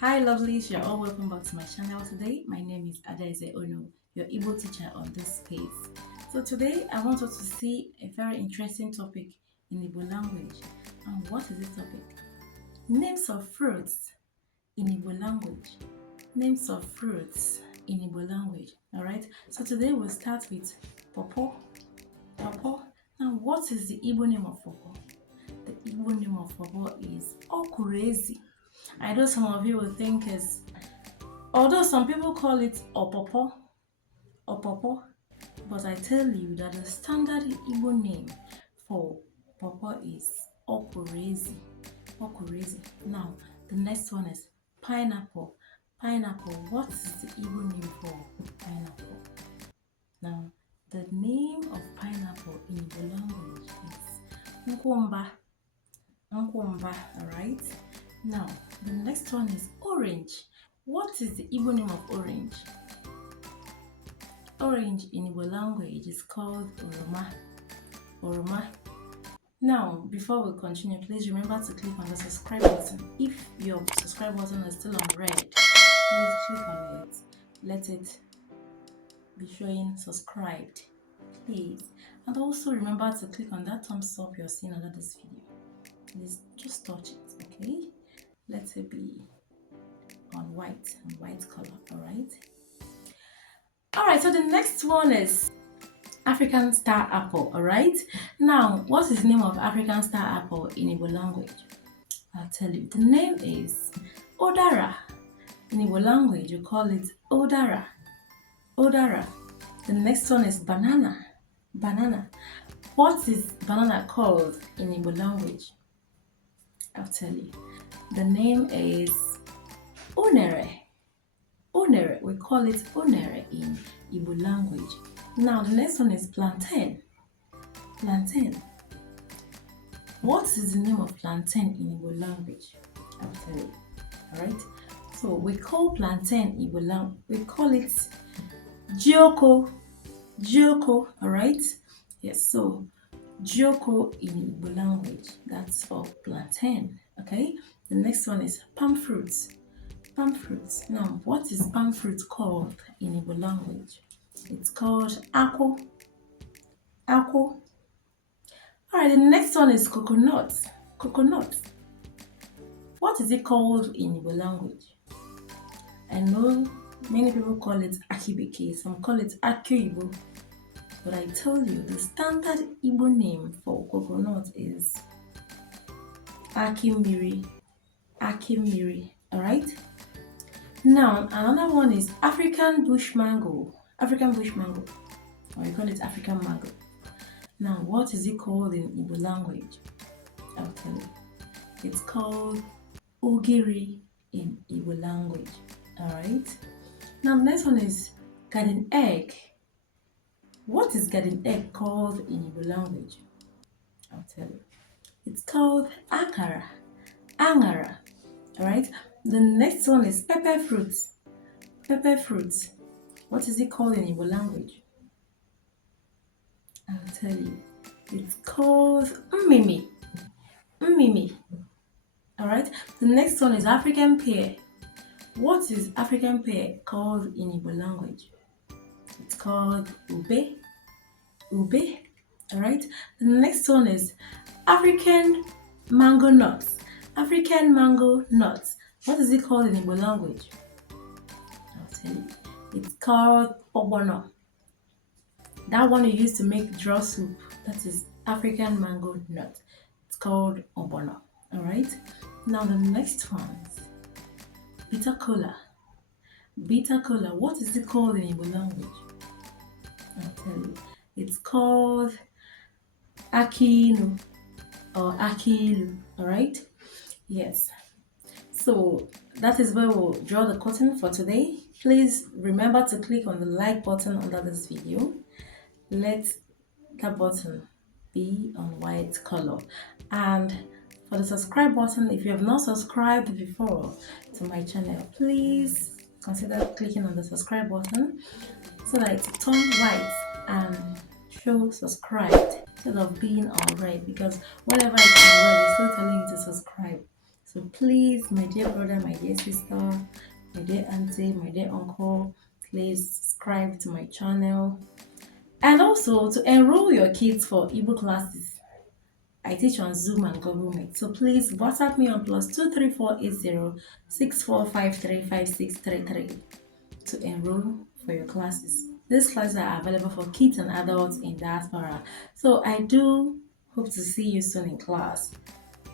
Hi lovelies, you're all welcome back to my channel today. My name is Adaize Ono, your Igbo teacher on this space. So today I want us to see a very interesting topic in Igbo language. And what is this topic? Names of fruits in Igbo language. Names of fruits in Igbo language. Alright, so today we'll start with Popo. Popo. Now what is the Igbo name of Popo? The Igbo name of Popo is Okurezi. I know some of you will think is, although some people call it Opopo, but I tell you that the standard Igbo name for Popo is Okurezi. Now, the next one is pineapple. Pineapple, what is the Igbo name for pineapple? Now, the name of pineapple in the language is Nkwomba. Alright? Now, the next one is orange. What is the Igbo name of orange? Orange in Igbo language is called Oroma. Now, before we continue, please remember to click on the subscribe button. If your subscribe button is still on red, please click on it. Let it be showing subscribed, please. And also remember to click on that thumbs up you're seeing under this video. Please just touch it, okay? Let it be on white color. All right, so the next one is African star apple. All right, now what is the name of African star apple in Igbo language? I'll tell you. The name is Odara. In Igbo language, you call it Odara. The next one is banana. What is banana called in Igbo language? I'll tell you. The name is Unere. We call it Unere in Igbo language. Now the next one is plantain. What is the name of plantain in Igbo language? I'll tell you. Alright. So we call plantain Igbo language. We call it Jioko. Alright. Yes. So Jioko in Igbo language. That's for plantain. Okay. The next one is palm fruits. Now, what is palm fruit called in Igbo language? It's called Ako. Alright, the next one is coconut. What is it called in Igbo language? I know many people call it Akibeke, some call it Akibo, but I tell you the standard Igbo name for coconut is Akimiri. Alright? Now, another one is African bush mango, or you call it African mango. Now, what is it called in Igbo language? I'll tell you. It's called Ogiri in Igbo language. Alright? Now, the next one is garden egg. What is garden egg called in Igbo language? I'll tell you. It's called Angara. Alright? The next one is pepper fruits. What is it called in Igbo language? I'll tell you. It's called Mmimi. Alright? The next one is African pear. What is African pear called in Igbo language? It's called Ube. Alright? The next one is African mango nuts. What is it called in Igbo language? I'll tell you. It's called Obono. That one you use to make draw soup. That is African mango nut. It's called Obono. Alright? Now the next one is bitter cola. What is it called in Igbo language? I'll tell you. It's called Akinu or Akilu. Alright? Yes. So that is where we'll draw the curtain for today. Please remember to click on the like button under this video. Let that button be on white color. And for the subscribe button, if you have not subscribed before to my channel, please consider clicking on the subscribe button so that it turns white and show subscribed instead of being on red, because whenever it's on red, it's still telling you to subscribe. So please, my dear brother, my dear sister, my dear auntie, my dear uncle, please subscribe to my channel. And also to enroll your kids for Igbo classes. I teach on Zoom and Google Meet. So please WhatsApp me on +23480 to enroll for your classes. These classes are available for kids and adults in diaspora. So I do hope to see you soon in class.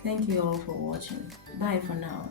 Thank you all for watching. Bye for now.